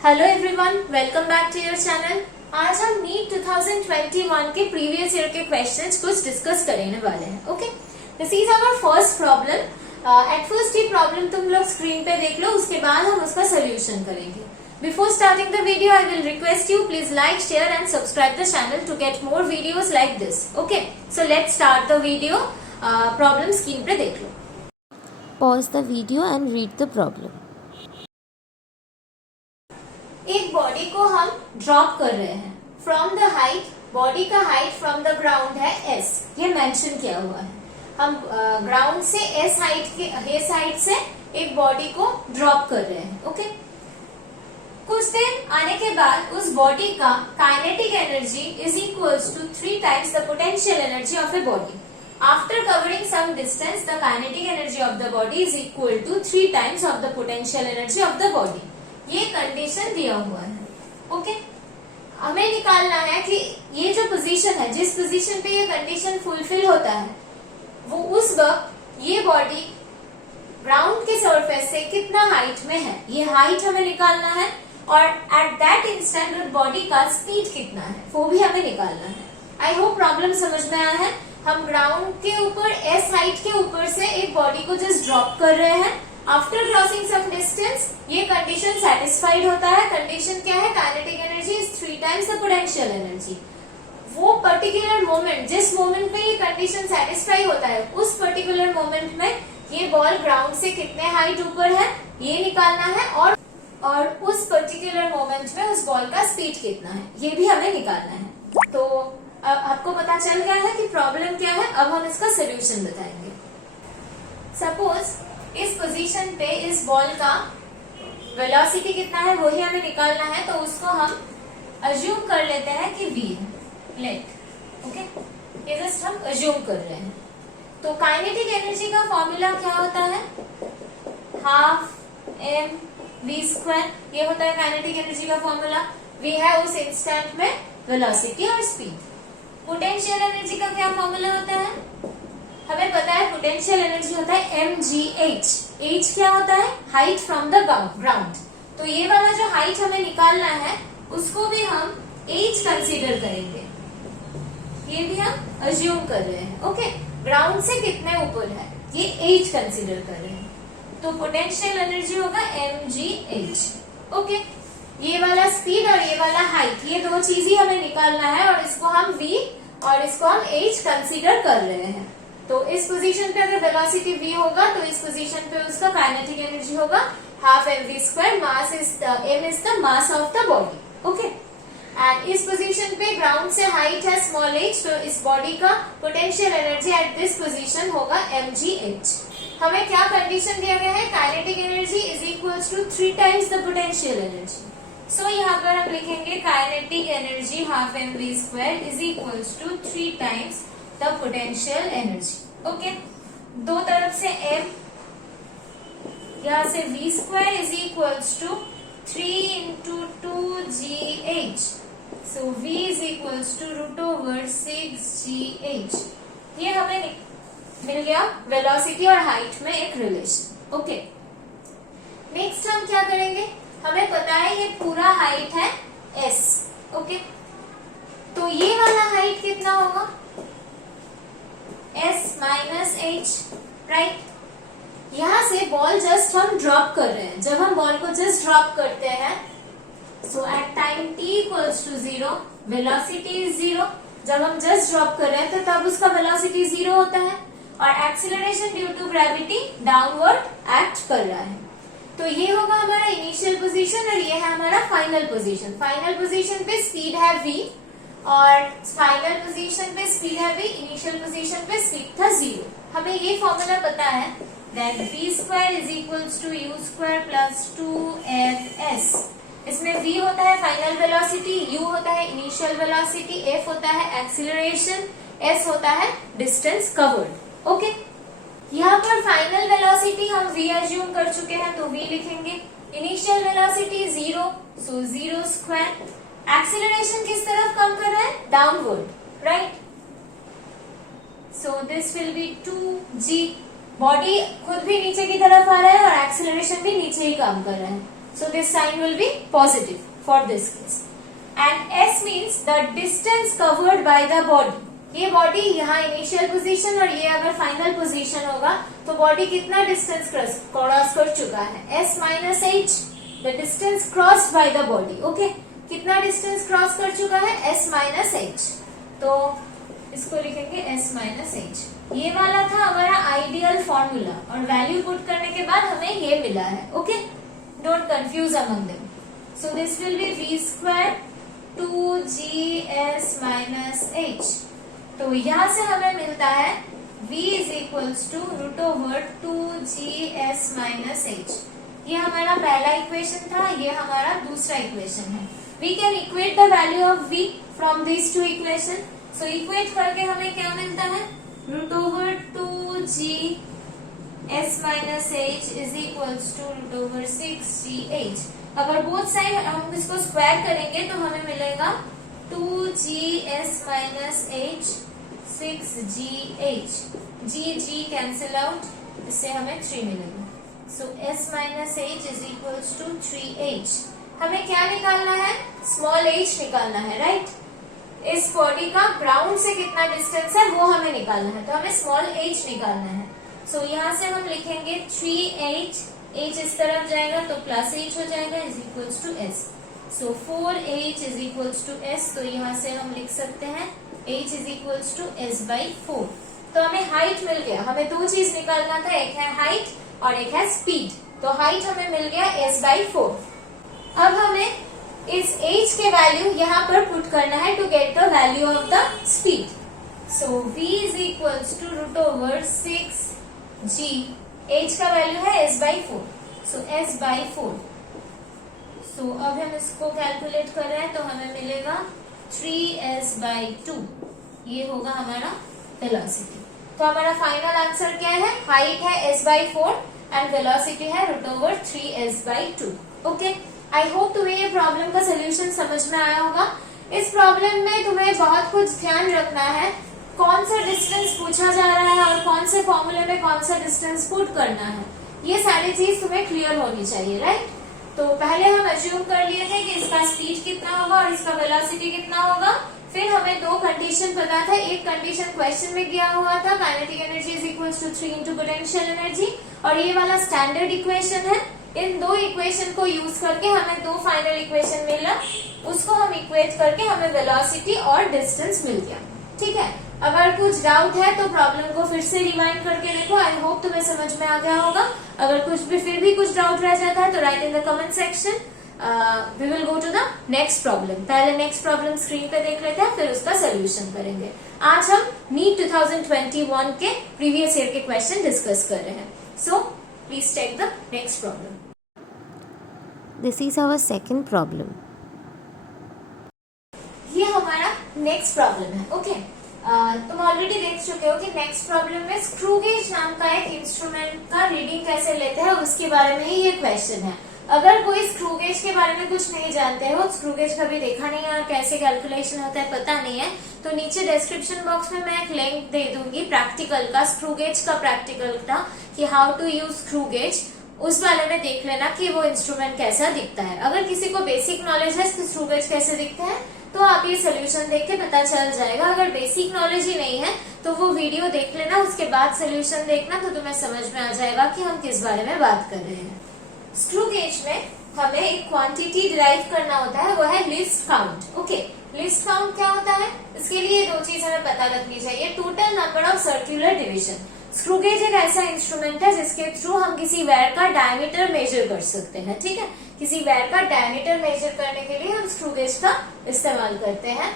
Hello everyone, welcome back to your channel. आज हम NEET 2021 के प्रीवियस ईयर के क्वेश्चंस कुछ डिस्कस करने वाले हैं। Okay, this is our first problem. At first ये प्रॉब्लम तुम लोग स्क्रीन पे देख लो, उसके बाद हम उसका सोल्यूशन करेंगे। Before starting the video I will request you please like, share and subscribe the channel to get more videos like this. Okay, so let's start the video. Problem screen पे देख लो। Pause the video and read the problem. एक body को हम drop कर रहे हैं from the height. Body का हाइट फ्रॉम द ग्राउंड है s, ये मेंशन किया हुआ है। हम ग्राउंड से s हाइट से एक बॉडी को ड्रॉप कर रहे हैं। ओके, कुछ देर आने के बाद उस बॉडी का kinetic energy is equals to 3 times the potential energy of a body. After covering some distance, the kinetic energy of the body is equal to 3 times of the potential energy of the body. ये condition दिया हुआ है। Okay, हमें निकालना है कि ये जो पोजीशन है, जिस पोजीशन पे ये कंडीशन फुलफिल होता है, वो उस वक्त ये बॉडी ग्राउंड के सरफेस से कितना हाइट में है, ये हाइट हमें निकालना है। और एट दैट इंस्टेंट उस बॉडी का स्पीड कितना है, वो भी हमें निकालना है। आई होप प्रॉब्लम समझ में आया है। हम ग्राउंड के ऊपर s हाइट के ऊपर से एक बॉडी को जस्ट ड्रॉप कर रहे हैं। आफ्टर क्रॉसिंग सम डिस्टेंस ये कंडीशन सेटिस्फाइड होता है। कंडीशन क्या है? Kinetic energy is 3 times the potential energy. वो पर्टिकुलर मोमेंट, जिस मोमेंट में ये कंडीशन सेटिस्फाई होता है, उस पर्टिकुलर मोमेंट में ये बॉल ग्राउंड से कितने हाइट ऊपर है, ये निकालना है। और उस पर्टिकुलर मोमेंट में उस बॉल का स्पीड कितना है, ये भी हमें निकालना है। तो आपको पता चल गया है कि प्रॉब्लम क्या है। अब हम इसका सोल्यूशन बताएंगे। सपोज इस पोजीशन पे इस बॉल का वेलोसिटी कितना है, वही हमें निकालना है। तो उसको हम अज्यूम कर लेते हैं कि v है। लेट ओके, ये जस्ट हम अज्यूम कर रहे हैं। तो काइनेटिक एनर्जी का फॉर्मूला क्या होता है? Half mv²। ये होता है काइनेटिक एनर्जी का फॉर्मूला। v है उस इंस्टेंट में वेलोसिटी और स्पीड। पोटेंशियल एनर्जी का क्या फॉर्मूला होता है? हमें पता है पोटेंशियल एनर्जी होता है mgh। h क्या होता है? Height from the ground. तो ये वाला जो हाइट हमें निकालना है, उसको भी हम h कंसीडर करेंगे। ये भी हम अज्यूम कर रहे हैं। ओके, ग्राउंड से कितने ऊपर है, ये h कंसीडर कर रहे हैं। तो पोटेंशियल एनर्जी होगा mgh। ओके, ये वाला स्पीड और ये वाला हाइट, ये दो चीज ही हमें निकालना है। और इसको हम v और इसको हम h कंसीडर कर रहे हैं। तो इस पोजीशन पे अगर वेलोसिटी v होगा, तो इस पोजीशन पे उसका काइनेटिक एनर्जी होगा half mv²। Mass is m is the mass of the body. Okay, and इस पोजीशन पे ग्राउंड से हाइट है स्मॉल h, तो इस बॉडी का potential energy at this position होगा mgh। हमें क्या कंडीशन दिया गया है? Kinetic energy is equals to 3 times the potential energy. So यहाँ पर हम लिखेंगे kinetic energy half mv² is equals to 3 times the potential energy. Okay, दो तरफ से m, यहाँ से v² is equals to 3 into 2gh। So v is equals to √6gh। ये हमें मिल गया वेलोसिटी और हाइट में एक रिलेशन। ओके, नेक्स्ट हम क्या करेंगे? हमें पता है ये पूरा हाइट है s। ओके, तो ये वाला हाइट कितना होगा? s minus h, right. यहां से बॉल जस्ट हम ड्रॉप कर रहे हैं। जब हम बॉल को जस्ट ड्रॉप करते हैं, so at time t equals to 0 velocity is 0। जब हम जस्ट ड्रॉप कर रहे हैं तो तब उसका वेलोसिटी 0 होता है और acceleration due to gravity downward act कर रहा है। तो ये होगा हमारा इनिशियल पोजीशन और ये है हमारा फाइनल पोजीशन। फाइनल पोजीशन पे स्पीड है v और फाइनल पोजीशन पे स्पीड है v, इनिशियल पोजीशन पे स्पीड था 0। हमें ये फॉर्मूला पता है that v² is equals to u² plus 2fs। इसमें v होता है फाइनल वेलोसिटी, u होता है इनिशियल वेलोसिटी, f होता है एक्सीलरेशन, s होता है डिस्टेंस कवर्ड। ओके, यहाँ पर फाइनल वेलोसिटी हम v अज्यूम कर चुके हैं, तो v लिखेंगे। इनिशियल वेलोसिटी 0, सो 0²। एक्सीलरेशन किस तरफ कम कर रहा है? Downward, right. So this will B 2g। Body खुद भी नीचे की तरफ आ रहा है और एक्सीलरेशन भी नीचे ही काम कर रहा है। So this sign will be positive for this case. And S means the distance covered by the body. ये बॉडी यहाँ इनिशियल पोजीशन और ये अगर फाइनल पोजीशन होगा तो बॉडी कितना डिस्टेंस क्रॉस कर चुका है, S minus H, the distance crossed by the body. Okay, कितना डिस्टेंस क्रॉस कर चुका है, S माइनस एच. तो इसको लिखेंगे S माइनस एच. ये वाला था हमारा आइडियल फॉर्मूला और वैल्यू पुट करने के बाद हमें ये मिला है. Okay, don't confuse among them. So this will be v square 2gs minus h. तो यहाँ से हमें मिलता है v is equals to root over 2gs minus h. ये हमारा पहला इक्वेशन था, ये हमारा दूसरा इक्वेशन है. We can equate the value of v from this two equation. So equate करके हमें क्या मिलता है, root over 2gs minus h is equals to root over 6gh. अगर बोथ साइड हम इसको स्क्वायर करेंगे तो हमें मिलेगा 2gs minus h 6gh. g cancel out, इससे हमें 3 मिलेगा. So s minus h is equals to 3h. हमें क्या निकालना है, स्मॉल h निकालना है, राइट. इस बॉडी का ग्राउंड से कितना डिस्टेंस है वो हमें निकालना है, तो हमें स्मॉल h निकालना है. सो यहाँ से हम लिखेंगे 3h, h इस तरफ जाएगा तो प्लस h हो जाएगा, is equals to s. So 4h is equals to s. तो यहाँ से हम लिख सकते हैं h is equals to s by 4. तो हमें हाइट मिल गया. हमें दो चीज निकालना था, एक है हाइट और एक है स्पीड. तो हाइट हमें मिल गया s बाई 4. अब हमें इस h के वैल्यू यहाँ पर पुट करना है to get the value of the speed. So v is equals to root over 6g. h का वैल्यू है s by 4. So s by 4. So अब हम इसको कैलकुलेट कर रहे हैं तो हमें मिलेगा 3s बाई 2. ये होगा हमारा वेलोसिटी. तो हमारा फाइनल आंसर क्या है, हाइट है s बाई 4 एंड वेलोसिटी है root over 3s by 2. Okay, I hope तुम्हें ये प्रॉब्लम का सोल्यूशन समझ में आया होगा. इस प्रॉब्लम में तुम्हें बहुत कुछ ध्यान रखना है, कौन सा डिस्टेंस पूछा जा रहा है और कौन से फॉर्मूले में कौन सा डिस्टेंस पुट करना है. ये सारी चीज तुम्हें क्लियर होनी चाहिए, राइट. तो पहले हम अज्यूम कर लिए थे कि इसका स्पीड कितना होगा और इसका वेलोसिटी कितना होगा. फिर हमें दो कंडीशन पता था. एक कंडीशन क्वेश्चन में दिया हुआ था, kinetic energy is equals to 3 into potential energy, और ये वाला स्टैंडर्ड इक्वेशन है. इन दो इक्वेशन को यूज करके हमें दो फाइनल इक्वेशन मिला, उसको हम इक्वेट करके हमें वेलोसिटी और डिस्टेंस मिल गया. ठीक है, अगर कुछ डाउट है तो प्रॉब्लम को फिर से रिवाइंड करके देखो. आई होप तुम्हें समझ में आ गया होगा. अगर कुछ भी फिर भी कुछ डाउट रह जाता है तो write in the comment section. We will go to the next problem. पहले नेक्स्ट प्रॉब्लम स्क्रीन पे देख लेते हैं, फिर उसका सोल्यूशन करेंगे. आज हम नीट 2021 के प्रीवियस ईयर के क्वेश्चन डिस्कस कर रहे हैं. So please take the next problem. This is our second problem. ये हमारा नेक्स्ट प्रॉब्लम है. ओके, तुम ऑलरेडी देख चुके हो कि नेक्स्ट प्रॉब्लम में स्क्रू गेज नाम का एक इंस्ट्रूमेंट का रीडिंग कैसे लेते हैं उसके बारे में ही ये क्वेश्चन है. अगर कोई स्क्रू गेज के बारे में कुछ नहीं जानते हो, स्क्रू गेज कभी देखा नहीं है और कैसे कैलकुलेशन होता है पता नहीं है, तो नीचे डिस्क्रिप्शन बॉक्स में मैं एक लिंक दे दूंगी प्रैक्टिकल का. स्क्रू गेज का प्रैक्टिकल था कि how to use screw gauge, उस वाले में देख लेना कि वो इंस्ट्रूमेंट कैसा दिखता है. अगर किसी को बेसिक नॉलेज है कि स्क्रू गेज कैसे दिखते हैं तो आप ये सोल्यूशन देख के पता चल जाएगा. अगर बेसिक नॉलेज ही नहीं है तो वो वीडियो देख लेना, उसके बाद सोल्यूशन देखना, तो तुम्हें समझ में आ जाएगा कि हम किस बारे में बात कर रहे हैं. स्क्रू गेज में हमें एक क्वांटिटी डिराइव करना होता है, वो है list count. Okay, list count क्या होता है, इसके लिए दो चीज हमें पता रखनी चाहिए. Total number of circular division. Screw gauge एक ऐसा इंस्ट्रूमेंट है जिसके थ्रू हम किसी वायर का डायमीटर मेजर कर सकते हैं. ठीक है, किसी वायर का डायमीटर मेजर करने के लिए हम स्क्रू गेज का इस्तेमाल करते हैं.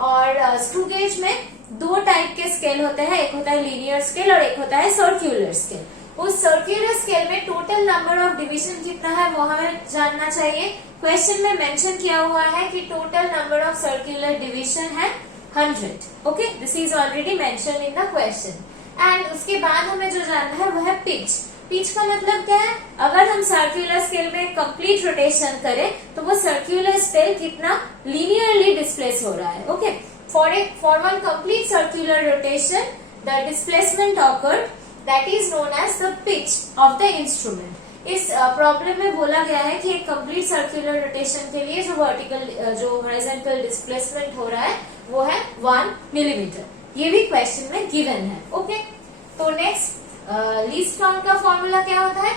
और स्क्रू गेज में दो टाइप के स्केल होते हैं, एक होता है लीनियर स्केल और एक होता है सर्क्यूलर स्केल. उस सर्क्यूलर स्केल में टोटल नंबर ऑफ डिवीजन कितना है वो हमें जानना चाहिए. क्वेश्चन में मेंशन किया हुआ है कि total number of circular division है 100. Okay, this is already mention in the question. And उसके बाद हमें जो जानना है वो है पिच. पिच का मतलब क्या है, अगर हम सर्क्यूलर स्केल में कंप्लीट रोटेशन करें तो वो सर्क्यूलर स्केल कितना लीनियरली डिस्प्लेस हो रहा है. Okay, for one complete circular rotation the displacement awkward, that is known as the pitch of the instrument. इस प्रॉब्लम में बोला गया है कि एक कंप्लीट सर्कुलर रोटेशन के लिए जो वर्टिकल जो हॉरिजॉन्टल डिस्प्लेसमेंट हो रहा है वो है 1 मिलीमीटर। ये भी क्वेश्चन में गिवन है। ओके, तो नेक्स्ट लीस्ट काउंट का फॉर्मूला क्या होता है?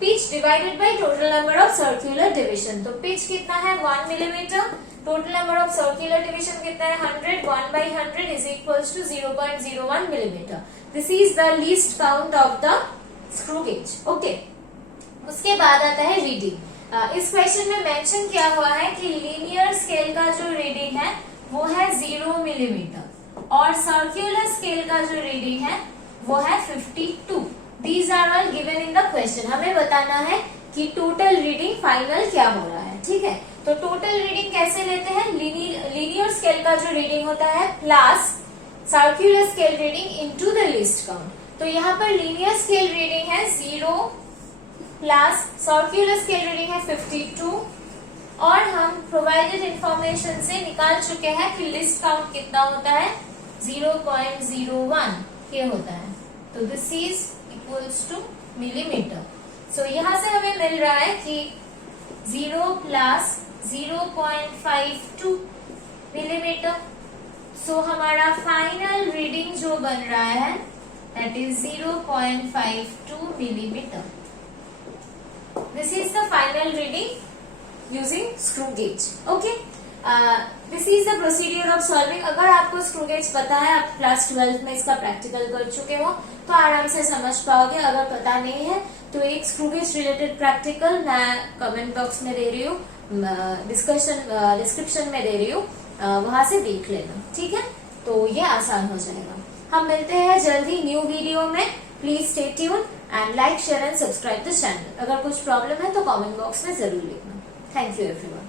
Pitch divided by total number of circular division. तो पिच कितना है? 1 millimetre. Total number of circular division कितना है? 100। 1 by 100 is equals to 0.01 millimeter. This is the least count of the screw gauge. Okay. उसके बाद आता है रीडिंग। इस क्वेश्चन में मेंशन किया हुआ है कि लीनियर स्केल का जो रीडिंग है वो है 0 मिलीमीटर और सर्कुलर स्केल का जो रीडिंग है वो है 52। These are all given in the question. हमें बताना है कि टोटल रीडिंग फाइनल क्या हो रहा है। ठीक है, तो टोटल रीडिंग कैसे लेते हैं? लीनियर स्केल का जो रीडिंग होता है plus circular scale reading into the least count. तो यहाँ पर लीनियर स्केल रीडिंग है 0 प्लस सर्कुलर स्केल रीडिंग है 52 और हम प्रोवाइडेड इंफॉर्मेशन से निकाल चुके हैं कि लिस्ट काउंट कितना होता है? 0.01 ये होता है। तो this is equals to millimetre. So यहाँ से हमें मिल रहा है कि 0 प्लस 0.52 मिलीमीटर। सो हमारा फाइनल रीडिंग जो बन रहा है that is 0.52 millimetre. This is the final reading using screw gauge. Okay. This is the procedure of solving. अगर आपको screw gauge पता है, आप क्लास 12 में इसका प्रैक्टिकल कर चुके हो तो आराम से समझ पाओगे। अगर पता नहीं है तो एक screw gauge रिलेटेड प्रैक्टिकल मैं कमेंट बॉक्स में दे रही हूँ, डिस्क्रिप्शन में दे रही हूँ, वहां से देख लेना। ठीक है, तो ये आसान हो जाएगा। हम मिलते हैं जल्दी न्यू वीडियो में। Please stay tune and like, share and subscribe the channel. अगर कुछ प्रॉब्लम है तो कमेंट बॉक्स में जरूर लिखना। Thank you everyone.